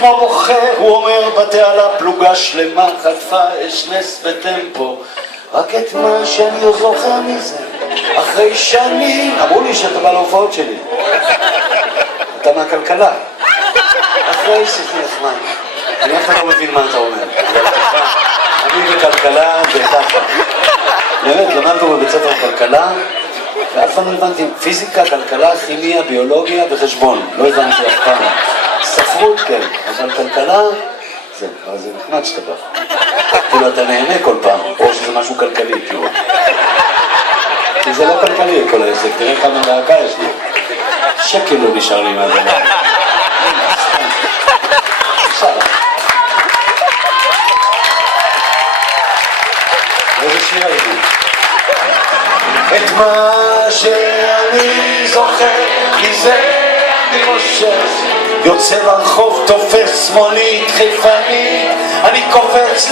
כמו בוכה, הוא אומר בתעלה פלוגה שלמה חטפה אש נס בטמפו, רק את מה שאני לא זוכר מזה, אחרי שנים, אמרו לי שאתה בא להופעות שלי, אתה מהכלכלה, אחרי שזה נחמד, אני אף לא מבין מה אתה אומר, אני בכלכלה וככה, באמת, למדנו בבית ספר כלכלה, ואף פעם לא הבנתי פיזיקה, כלכלה, כימיה, ביולוגיה וחשבון, לא הבנתי אף פעם, ספרות כן, אבל כלכלה, אבל זה נחמד שאתה בא, כאילו אתה נהנה כל פעם, או שזה משהו כלכלי, כאילו, כי זה לא כלכלי כל העסק, תראה כמה דאגה יש לי, שקל לא נשאר לי מהדבר, איזה שנייה הייתי. את מה שאני זוכר, מזה אני חושב, יוצא ברחוב, תופס מונית חיפנית, אני קופץ